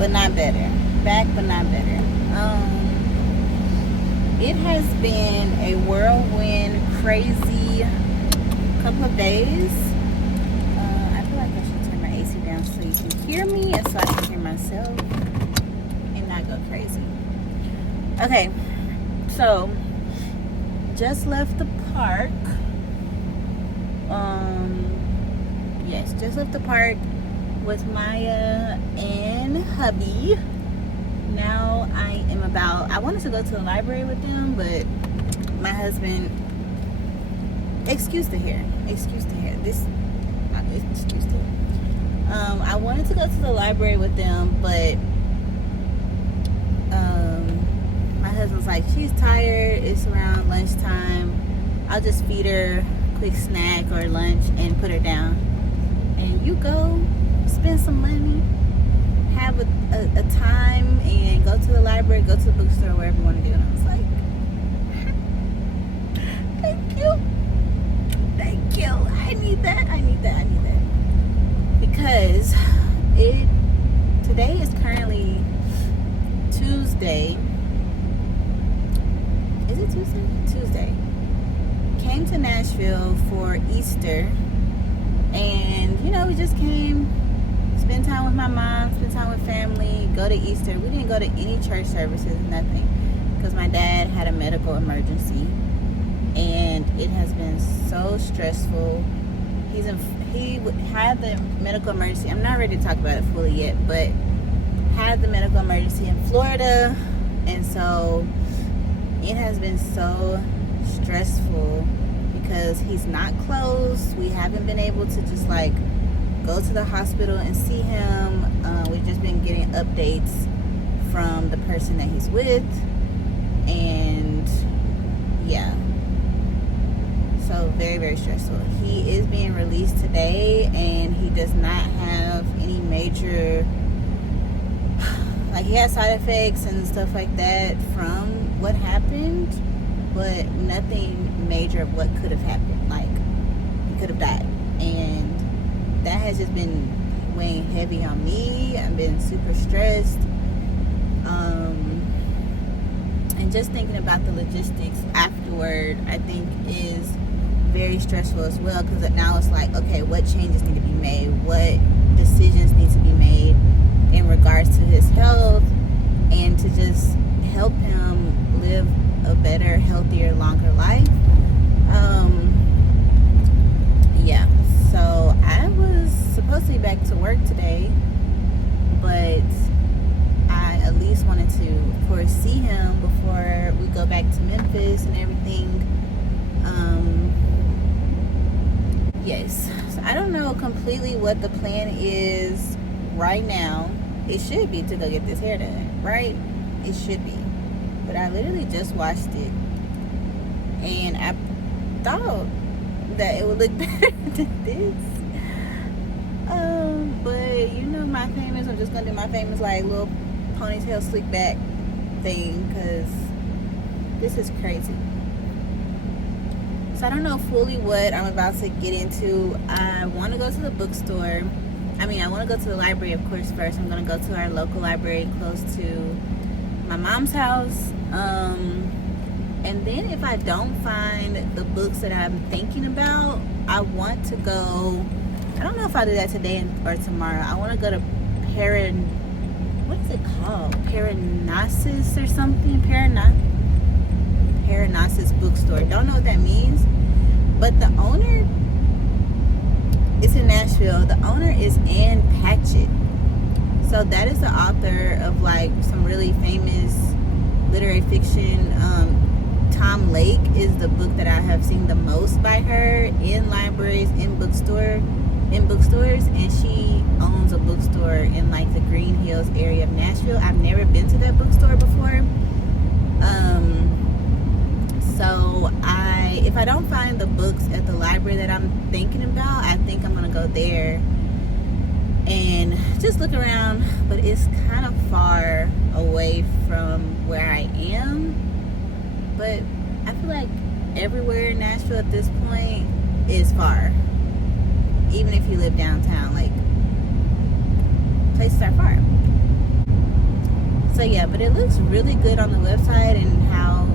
but not better. Back, but not better. It has been a whirlwind, crazy couple of days. I feel like I should turn my AC down so you can hear me and so I can hear myself and not go crazy. Okay, so just left the park. Yes, just left the park with Maya and hubby. Now I wanted to go to the library with them, but my husband, excuse the hair. I wanted to go to the library with them, but my husband's like, she's tired, it's around lunchtime, I'll just feed her a quick snack or lunch and put her down, and you go spend some money, have a time, and go to the library, go to the bookstore, wherever you want to do. And I was like, thank you, I need that, because today is currently Tuesday. Is it Tuesday? Tuesday. Came to Nashville for Easter, and we just came, spend time with my mom, spend time with family, go to Easter. We didn't go to any church services, nothing, because my dad had a medical emergency, and it has been so stressful. He had the medical emergency. I'm not ready to talk about it fully yet, but had the medical emergency in Florida, and so it has been so stressful because he's not close. We haven't been able to just go to the hospital and see him. We've just been getting updates from the person that he's with, and yeah, so very, very stressful. He is being released today, and he does not have any major, he had side effects and stuff like that from what happened, but nothing major of what could have happened. He could have died, and that has just been weighing heavy on me. I've been super stressed, and just thinking about the logistics afterward, I think is very stressful as well, because now it's okay, what changes need to be made, what decisions need to be made in regards to his health, and to just help him live a better, healthier, longer life. Yeah, so I was supposed to be back to work today, but I at least wanted to, of course, see him before we go back to Memphis and everything. Yes, so I don't know completely what the plan is right now. It should be to go get this hair done, right? It should be. But I literally just washed it, and I thought that it would look better than this. But my famous, I'm just gonna do my famous little ponytail slick back thing, because this is crazy. So I don't know fully what I'm about to get into. I want to go to the bookstore. I want to go to the library, of course, first. I'm going to go to our local library close to my mom's house. And then if I don't find the books that I'm thinking about, I want to go, I don't know if I'll do that today or tomorrow. I want to go to what is it called? Parnassus or something? Parnassus bookstore. Don't know what that means, but the owner, it's in Nashville. The owner is Ann Patchett. So that is the author of some really famous literary fiction. Tom Lake is the book that I have seen the most by her in libraries, in bookstores, and she owns a bookstore in the Green Hills area of Nashville. I've never been to that bookstore before. So if I don't find the books at the library that I'm thinking about, I think I'm gonna go there and just look around, but it's kind of far away from where I am. But I feel like everywhere in Nashville at this point is far. Even if you live downtown, places are far. So yeah, but it looks really good on the website and how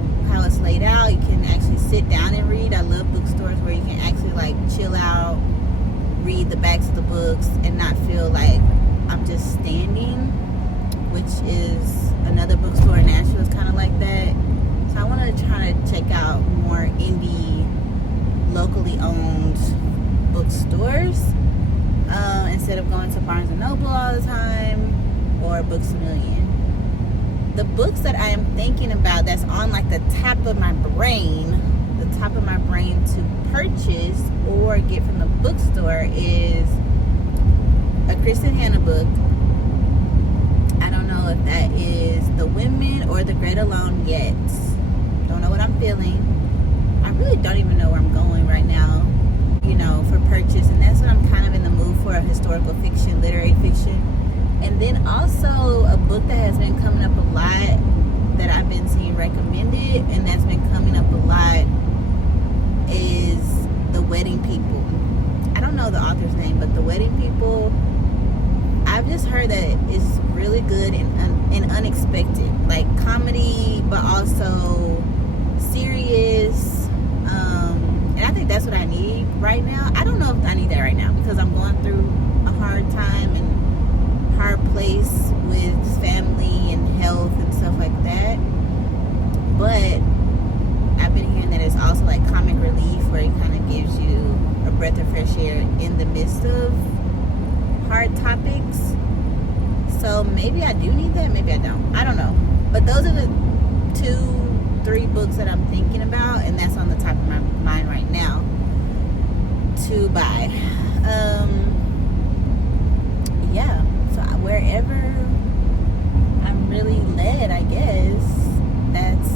it's laid out. You can actually sit down and read. I love bookstores where you can actually like chill out, read the backs of the books, and not feel like I'm just standing, which is another bookstore in Nashville is kind of like that. So I want to try to check out more indie, locally owned bookstores instead of going to Barnes & Noble all the time or Books A Million. The books that I am thinking about that's on like the top of my brain to purchase or get from the bookstore is a Kristen Hanna book. I don't know if that is The Women or The Great Alone yet. Don't know what I'm feeling. I really don't even know where I'm going right now, for purchase. And that's what I'm kind of in the mood for, a historical fiction, literary fiction. And then also a book that has been coming up a lot that I've been seeing recommended, and that's been coming up a lot, is The Wedding People. I don't know the author's name, but The Wedding People, I've just heard that it's really good and unexpected, like comedy but also serious, and I think that's what I need right now. I don't know if I need that right now because I'm going through a hard time and hard place with family and health and stuff like that, but I've been hearing that it's also like comic relief where it kind of gives you a breath of fresh air in the midst of hard topics. So maybe I do need that, maybe I don't. I don't know. But those are the 2-3 books that I'm thinking about, and that's on the top of my mind right now to buy. Yeah, so wherever I'm really led, I guess that's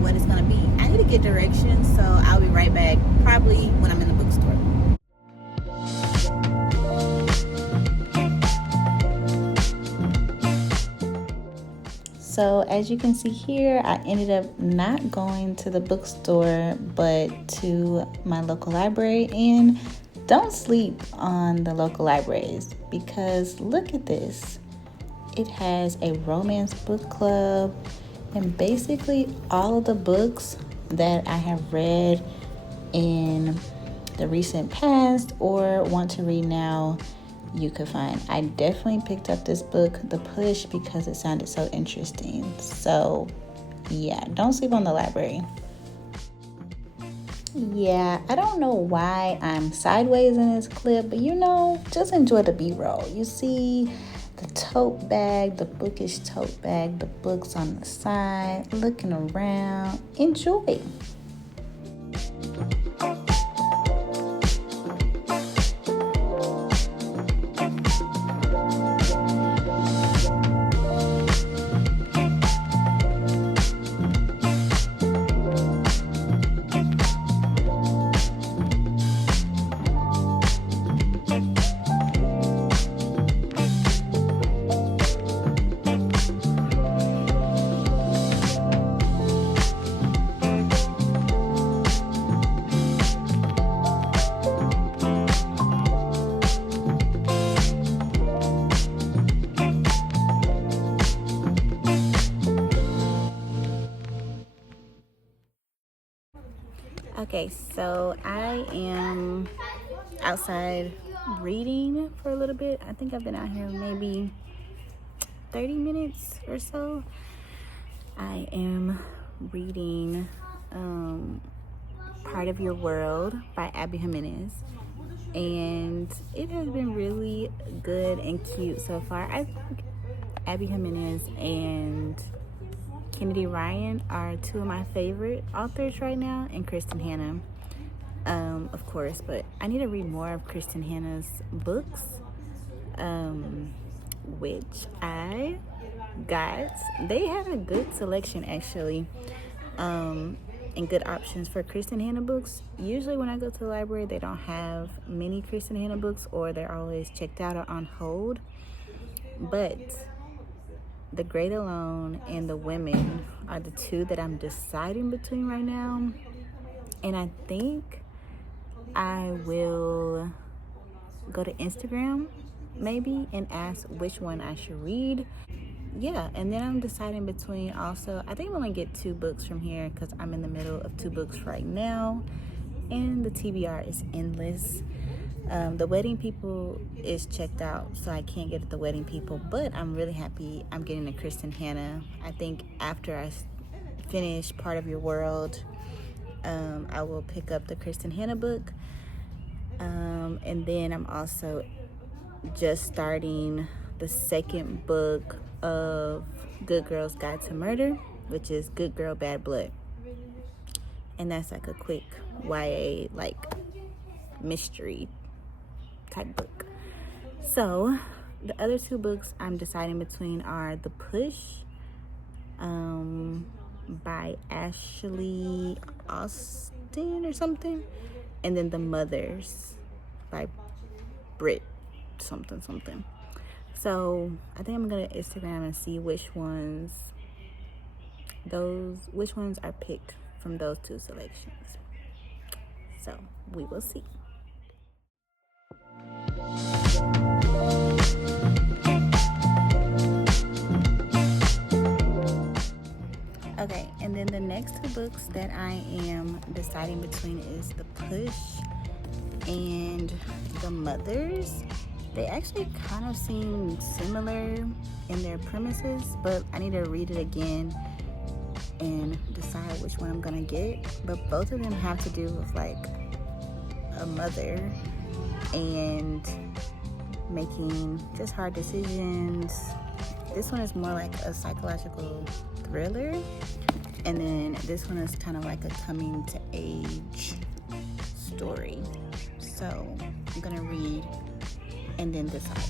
what it's gonna be. I need to get directions, so I'll be right back probably when I'm in the bookstore. So as you can see here, I ended up not going to the bookstore, but to my local library. And don't sleep on the local libraries, because look at this. It has a romance book club, and basically all of the books that I have read in the recent past or want to read now, you could find. I definitely picked up this book, The Push, because it sounded so interesting. So yeah, don't sleep on the library. Yeah, I don't know why I'm sideways in this clip, but just enjoy the B-roll. You see the tote bag, the bookish tote bag, the books on the side, looking around. Enjoy. Okay, so I am outside reading for a little bit. I think I've been out here maybe 30 minutes or so. I am reading Part of Your World by Abby Jimenez, and it has been really good and cute so far. I think Abby Jimenez and Kennedy Ryan are two of my favorite authors right now, and Kristen Hanna, of course, but I need to read more of Kristen Hanna's books, which I got. They had a good selection actually, and good options for Kristen Hanna books. Usually when I go to the library, they don't have many Kristen Hanna books, or they're always checked out or on hold, but The Great Alone and The Women are the two that I'm deciding between right now. And I think I will go to Instagram maybe and ask which one I should read. yeah, and then I'm deciding between also, I think I'm gonna get 2 books from here because I'm in the middle of 2 books right now, and the TBR is endless. The Wedding People is checked out, so I can't get the Wedding People, but I'm really happy I'm getting the Kristen Hanna. I think after I finish Part of Your World, I will pick up the Kristen Hanna book. And then I'm also just starting the second book of Good Girl's Guide to Murder, which is Good Girl, Bad Blood. And that's like a quick YA, like, mystery type book. So the other 2 books I'm deciding between are The Push by Ashley Austin or something, and then The Mothers by Britt something. So I think I'm gonna Instagram and see which ones are picked from those 2 selections. So we will see. Okay, and then the next 2 books that I am deciding between is The Push and The Mothers. They actually kind of seem similar in their premises, but I need to read it again and decide which one I'm gonna get. But both of them have to do with like a mother and making just hard decisions. This one is more like a psychological thriller, and then this one is kind of like a coming to age story. So I'm gonna read and then decide.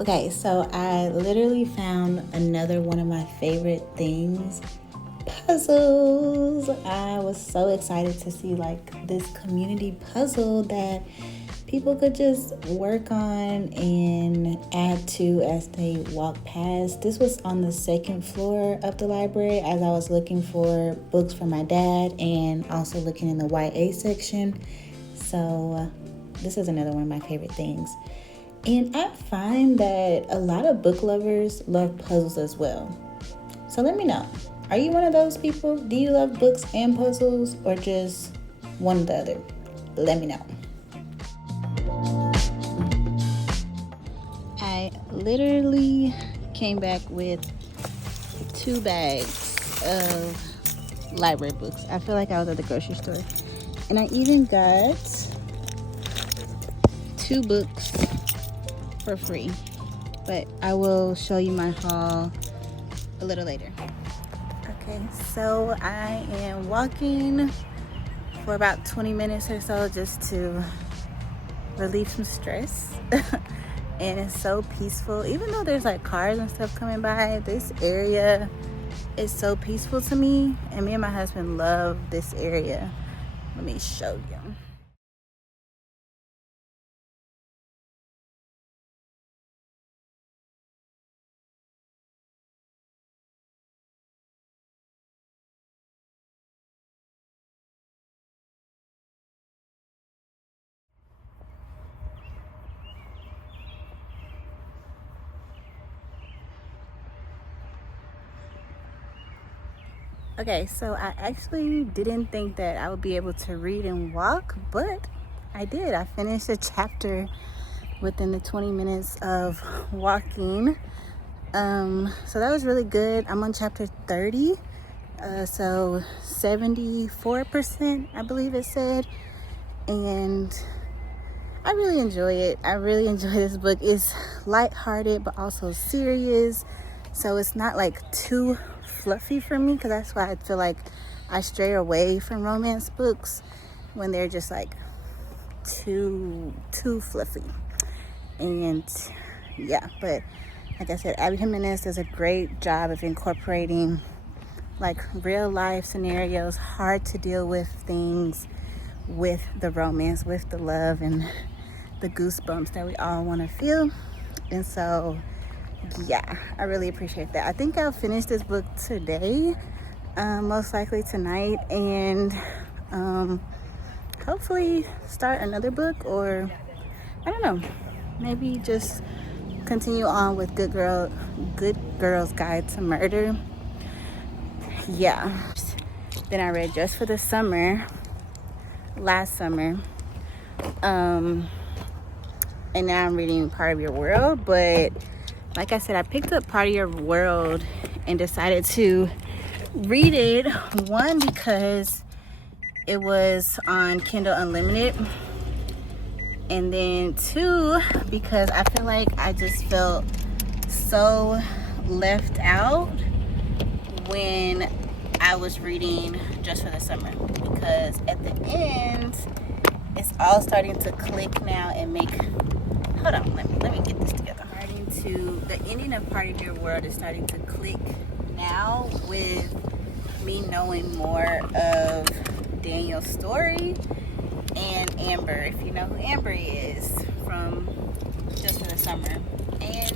Okay, so I literally found another one of my favorite things, puzzles. I was so excited to see like this community puzzle that people could just work on and add to as they walk past. This was on the 2nd floor of the library as I was looking for books for my dad and also looking in the YA section. So this is another one of my favorite things. And I find that a lot of book lovers love puzzles as well. So let me know. Are you one of those people? Do you love books and puzzles or just one or the other? Let me know. I literally came back with 2 bags of library books. I feel like I was at the grocery store. And I even got 2 books for free, but I will show you my haul a little later. Okay, so I am walking for about 20 minutes or so just to relieve some stress. And it's so peaceful. Even though there's like cars and stuff coming by, this area is so peaceful to me, and me and my husband love this area. Let me show you. Okay, so I actually didn't think that I would be able to read and walk, but I did. I finished a chapter within the 20 minutes of walking. So that was really good. I'm on chapter 30, so 74%, I believe it said. And I really enjoy it. I really enjoy this book. It's lighthearted, but also serious. So it's not like too fluffy for me, because that's why I feel like I stray away from romance books. when they're just like too fluffy. And yeah, but like I said, Abby Jimenez does a great job of incorporating like real life scenarios, hard to deal with things, with the romance, with the love, and the goosebumps that we all want to feel. And so yeah, I really appreciate that. I think I'll finish this book today, most likely tonight, and hopefully start another book, or I don't know, maybe just continue on with Good Girl's Guide to Murder. Yeah. Then I read Just for the Summer last summer, and now I'm reading Part of Your World. But like I said, I picked up Part of Your World and decided to read it, one, because it was on Kindle Unlimited, and then two, because I feel like I just felt so left out when I was reading Just for the Summer, because at the end it's all starting to click now and make, hold on, let me get this together. The ending of Part of Your World is starting to click now, with me knowing more of Daniel's story and Amber, if you know who Amber is from Just for the Summer, and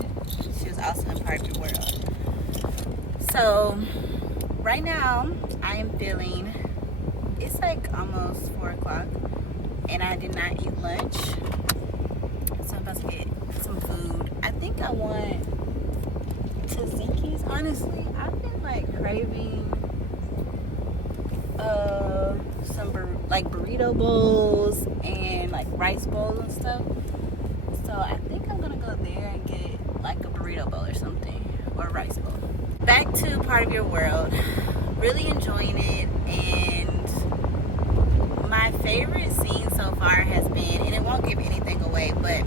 she was also in Part of Your World. So right now I am feeling, it's like almost 4 o'clock and I did not eat lunch, so I'm about to get some food. I think I want tzatziki's. Honestly, I've been like craving some like burrito bowls and like rice bowls and stuff. So I think I'm gonna go there and get like a burrito bowl or something, or a rice bowl. Back to Part of Your World. Really enjoying it, and my favorite scene so far has been, and it won't give anything away, but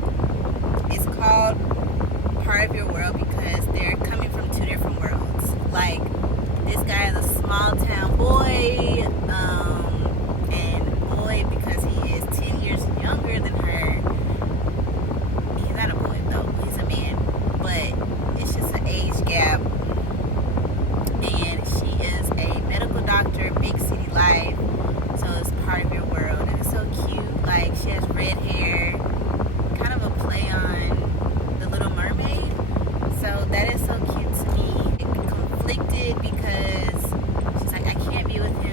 it's called Part of Your World because they're coming from 2 different worlds. Like, this guy is a small town boy, and boy, because he is 10 years younger than her. He's not a boy though, he's a man, but it's just an age gap. And she is a medical doctor, big city life, so it's Part of Your World, and it's so cute. Like, she has red hair, kind of a play on The Little Mermaid, so that is so cute to me. Conflicted because she's like, I can't be with him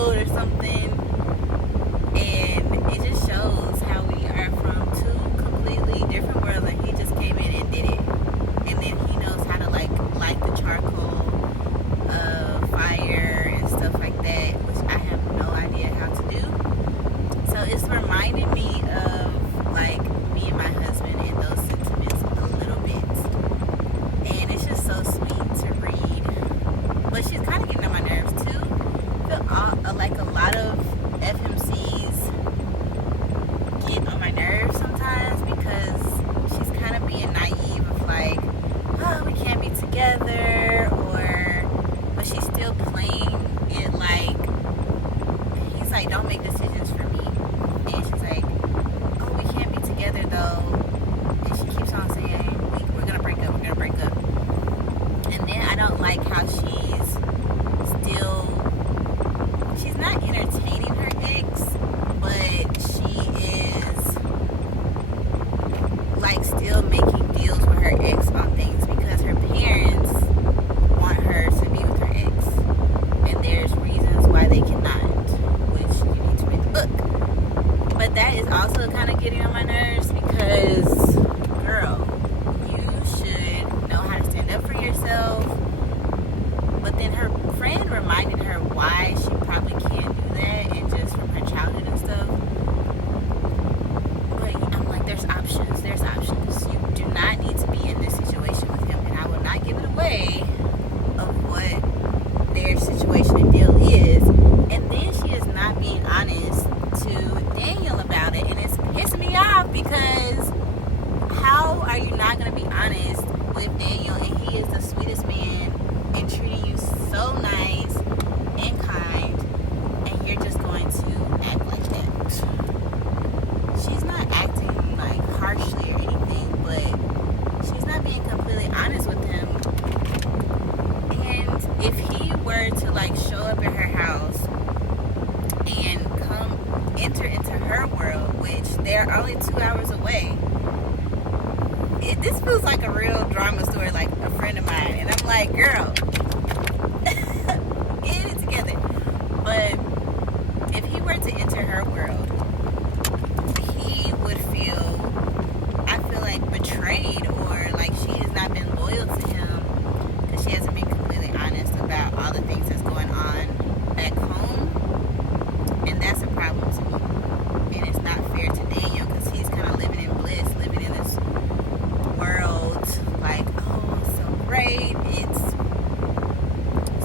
road or something. And it just shows how we are from two completely different worlds. Like, he just came in and did it. And then he knows how to like light the charcoal fire and stuff like that, which I have no idea how to do. So it's reminding me of like me and my husband and those sentiments a little bit. And it's just so sweet to read. But she's kind of getting on my nerves too. I feel like a lot of FMCs get on my nerves sometimes because she's kind of being naive of like, oh, we can't be together, but she's still playing it like, he's like, don't make decisions for me. And she's like, oh, we can't be together though. And she keeps on saying, we're gonna break up, we're gonna break up. And then I don't like how she's not entertaining her ex, but she is like still making deals with her ex on things because her parents want her to be with her ex, and there's reasons why they cannot, which you need to read the book. But that is also kind of getting on my nerves because, girl, you should know how to stand up for yourself. But then her friend reminded her why she probably can't do that, and just from her childhood and stuff. But I'm like, there's options. There's options. You do not need to be in this situation with him, and I will not give it away of what their situation and deal is. And then she is not being honest to Daniel about it, and it's pissing me off because how are you not going to be honest with Daniel, and he is the sweetest man and treating you so nice and kind, and you're just going to act like that? She's not acting like harshly or anything, but she's not being completely honest with him. And if he were to like show up at her house and come enter into her world, which they're only 2 hours away, this feels like a real drama story, like a friend of mine. And I'm like, girl, get it together. But if he were to enter her world, he would feel, I feel like, betrayed, or like she has not been loyal to him because she hasn't been completely honest about all the things that's going on back home. And that's a problem to me. And it's not fair to Daniel because he's kind of living in bliss, living in this world like, oh, it's so great, it's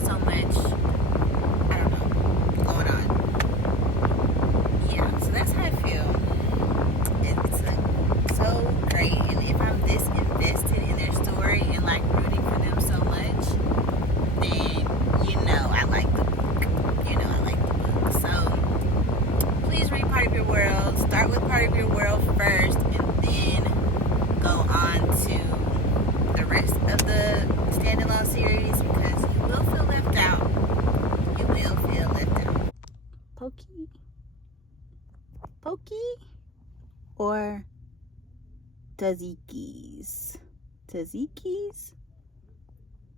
so much, I don't know, going on. Yeah, so that's how I feel. It's like so great, and if I'm this invested in their story and like rooting for them so much, then you know I like the book. You know I like the book. So please read Part of Your World. Start with Part of Your World first, and then go on to the rest of the standalone series because you will feel left out. You will feel left out. Pokey? Pokey? Or Tazikis? Tazikis?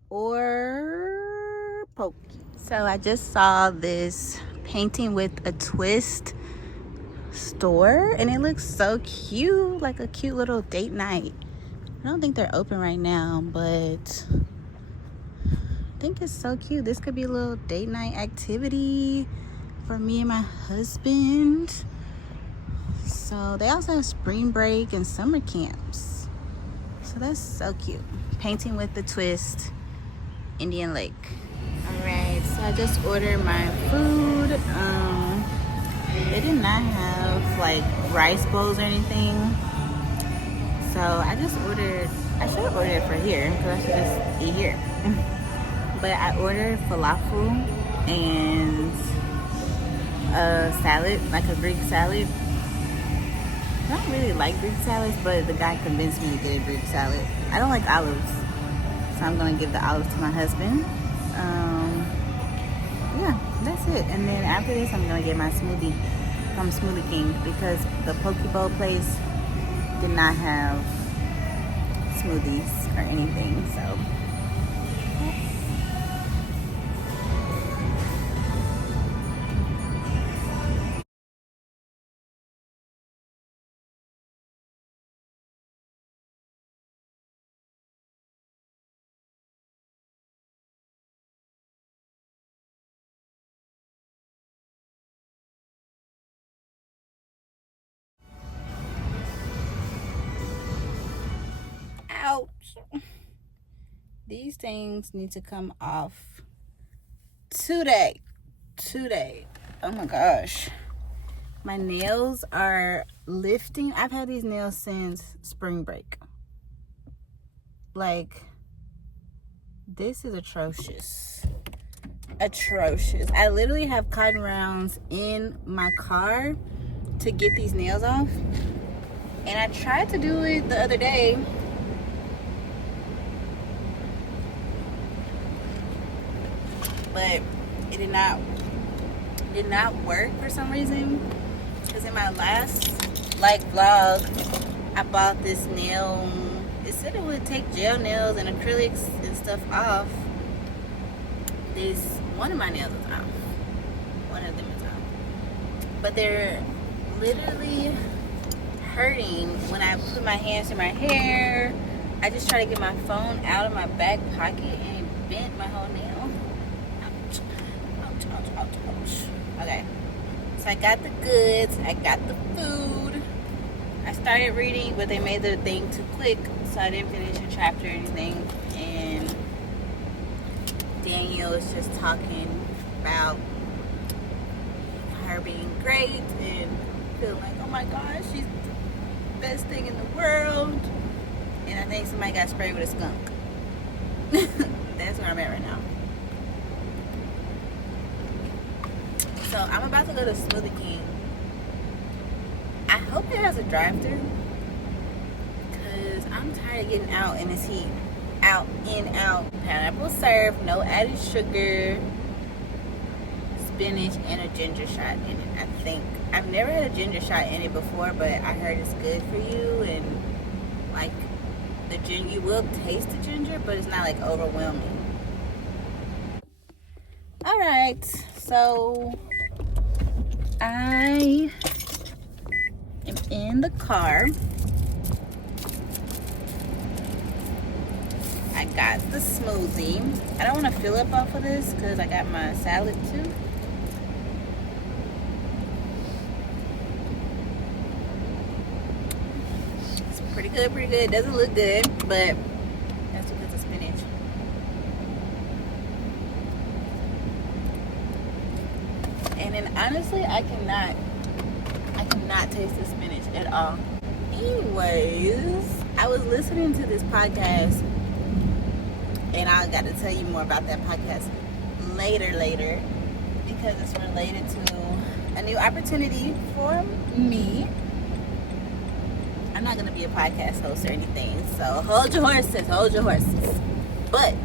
Or Pokey? So I just saw this painting with a twist store, and it looks so cute, like a cute little date night. I don't think they're open right now, but I think it's so cute. This could be a little date night activity for me and my husband. So they also have spring break and summer camps, so that's so cute. Painting with the twist, Indian Lake. All right, so I just ordered my food. They did not have like rice bowls or anything, so I just ordered, I should have ordered it for here because I should just eat here. But I ordered falafel and a salad, like a Greek salad. I don't really like Greek salads, but the guy convinced me to get a Greek salad. I don't like olives, so I'm gonna give the olives to my husband. Yeah, that's it. And then after this, I'm gonna get my smoothie from Smoothie King because the poke bowl place did not have smoothies or anything. So ouch. These things need to come off today. Oh my gosh. My nails are lifting. I've had these nails since spring break. Like, this is atrocious. I literally have cotton rounds in my car to get these nails off. And I tried to do it the other day. But it did not work for some reason. Because in my last vlog, I bought this nail. It said it would take gel nails and acrylics and stuff off. One of my nails is off. One of them is off. But they're literally hurting when I put my hands in my hair. I just try to get my phone out of my back pocket and it bent my whole nail. Ouch. Okay. So I got the goods. I got the food. I started reading, but they made the thing too quick, so I didn't finish a chapter or anything. And Daniel is just talking about her being great and feeling like, oh my gosh, she's the best thing in the world. And I think somebody got sprayed with a skunk. That's where I'm at right now. So I'm about to go to Smoothie King. I hope it has a drive-thru, because I'm tired of getting out in this heat. Out. Pineapple syrup, no added sugar, spinach, and a ginger shot in it, I think. I've never had a ginger shot in it before, but I heard it's good for you. And like, the ginger, you will taste the ginger, but it's not like overwhelming. Alright, so I am in the car. I got the smoothie. I don't want to fill up off of this because I got my salad too. It's pretty good. It doesn't look good, but that's because of spinach. And then honestly, I cannot taste the spinach at all. Anyways, I was listening to this podcast, and I got to tell you more about that podcast later, because it's related to a new opportunity for me. I'm not going to be a podcast host or anything, so hold your horses. But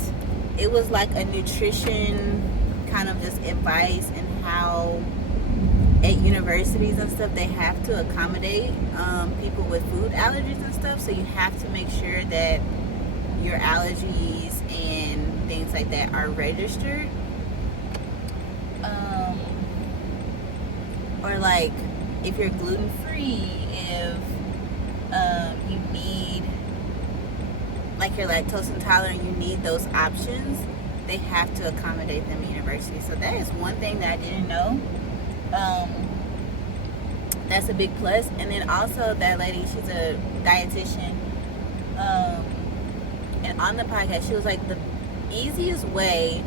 it was like a nutrition kind of just advice, and how at universities and stuff, they have to accommodate people with food allergies and stuff. So you have to make sure that your allergies and things like that are registered. Or like if you're gluten free, if you need, like, you're lactose intolerant, you need those options. They have to accommodate them at university. So that is one thing that I didn't know. That's a big plus. And then also, that lady, she's a dietitian, and on the podcast she was like, the easiest way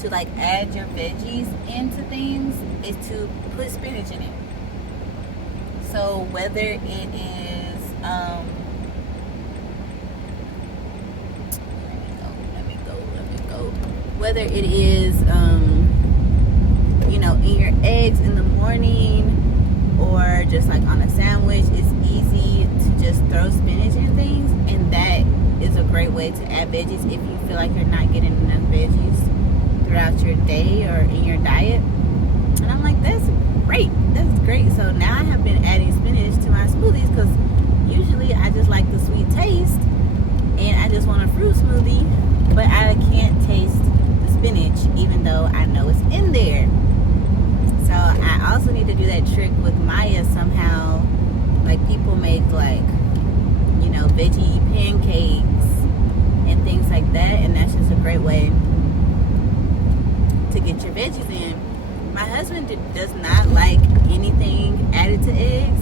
to like add your veggies into things is to put spinach in it. So whether it is whether it is in your eggs in the morning, or just like on a sandwich, it's easy to just throw spinach in things. And that is a great way to add veggies if you feel like you're not getting enough veggies throughout your day or in your diet. And I'm like, that's great. So now I have been adding spinach to my smoothies, because usually I just like the sweet taste and I just want a fruit smoothie, but I can't taste the spinach even though I know it's in there. So I also need to do that trick with Maya somehow. Like, people make like, veggie pancakes and things like that, and that's just a great way to get your veggies in. My husband does not like anything added to eggs.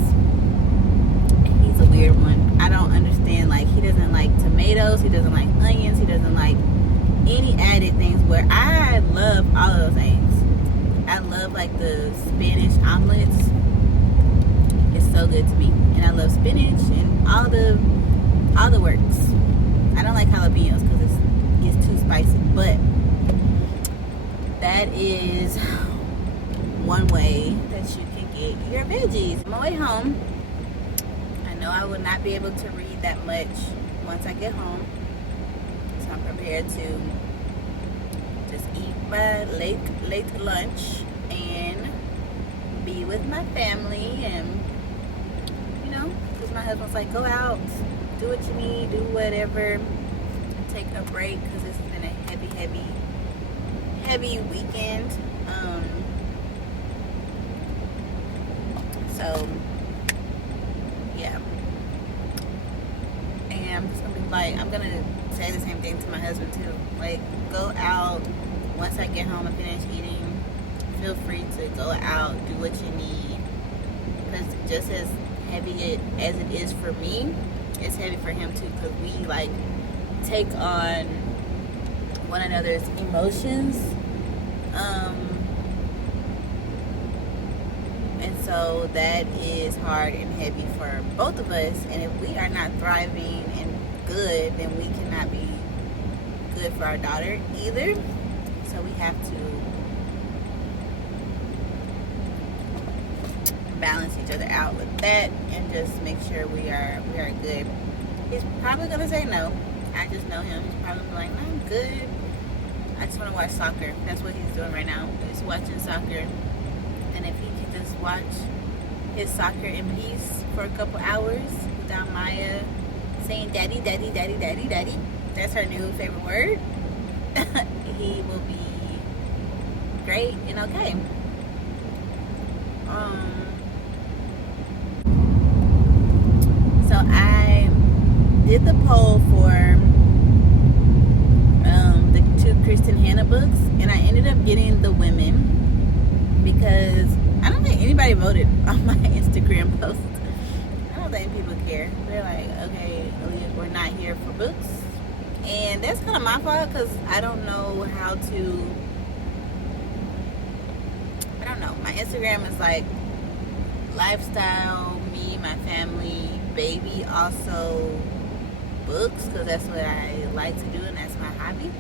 He's a weird one. I don't understand. Like, he doesn't like tomatoes, he doesn't like onions, he doesn't like any added things, where I love all of those things. I love like the Spanish omelets. It's so good to me. And I love spinach and all the works. I don't like jalapenos because it's too spicy, but that is one way that you can get your veggies. On my way home, I know I will not be able to read that much once I get home, so I'm prepared to just eat my late lunch and be with my family. And you know, because my husband's like, go out, do what you need, do whatever, and take a break, because this has been a heavy weekend. So yeah, and I'm just gonna be like, I'm gonna say the same thing to my husband too. Like, go out once I get home and finish eating. Feel free to go out, do what you need, because just as heavy as it is for me, it's heavy for him too, because we like take on one another's emotions, and so that is hard and heavy for both of us. And if we are not thriving and good, then we cannot be good for our daughter either. So we have to balance each other out with that and just make sure we are good. He's probably gonna say no. I just know him. He's probably like, no, I'm good. I just want to watch soccer. That's what he's doing right now. He's watching soccer. And if he can just watch his soccer in peace for a couple hours without Maya saying daddy, daddy, daddy, daddy, daddy, that's her new favorite word, he will be great and okay. So I did the poll for the 2 Kristen Hannah books, and I ended up getting the women because I don't think anybody voted on my Instagram post. I don't think people care. They're like, okay, we're not here for books, and that's kind of my fault, because I don't know how to. I don't know. My Instagram is like lifestyle, me, my family, baby, also books, because that's what I like to do and that's my hobby.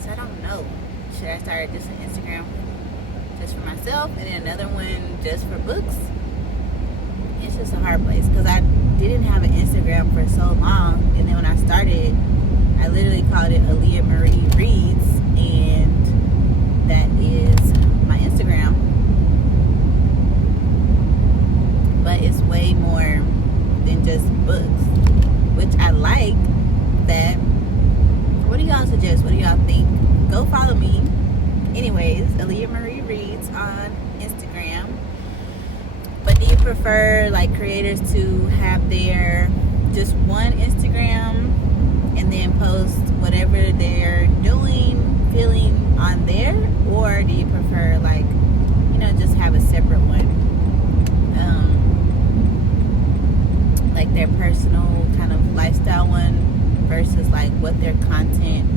So I don't know. Should I start just an Instagram just for myself and then another one just for books? It's just a hard place, because I didn't have an Instagram for so long, and then when I started, I literally called it Aaliyah Marie Reads, and that is my Instagram. But it's way more than just books, which I like that. What do y'all suggest? What do y'all think? Go follow me. Anyways, Aaliyah Marie Reads on Instagram. But do you prefer like creators to have their just one Instagram and then post whatever they're doing, feeling on there? Or do you prefer like, you know, just have a separate one? Like their personal kind of lifestyle one versus like what their content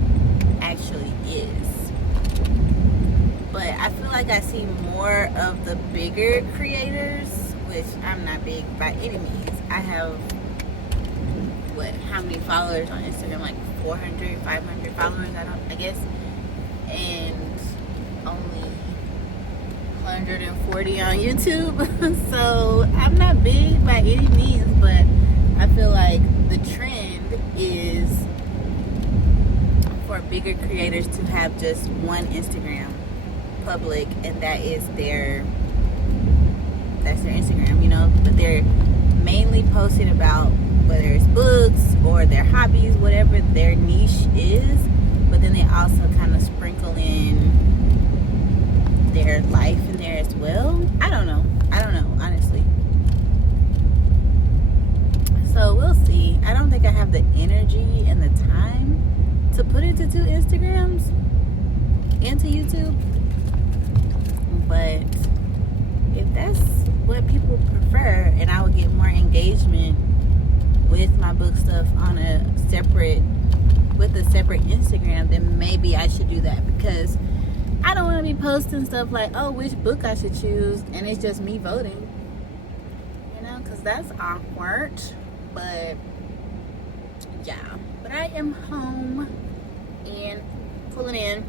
actually is. But I feel like I see more of the bigger creators, which I'm not big by any means. I have how many followers on Instagram? Like 400, 500 followers, I guess, and only 140 on YouTube. So I'm not big by any means, but I feel like the trend is for bigger creators to have just one Instagram public, and that's their Instagram, you know. But they're mainly posting about whether it's books or their hobbies, whatever their niche is, but then they also kind of sprinkle in their life in there as well. I don't know, honestly. So we'll see. I don't think I have the energy and the time to put into 2 Instagrams into YouTube. But if that's what people prefer and I would get more engagement with my book stuff on a separate Instagram, then maybe I should do that, because I don't want to be posting stuff like, oh, which book I should choose, and it's just me voting, because that's awkward. But yeah, but I am home and pulling in.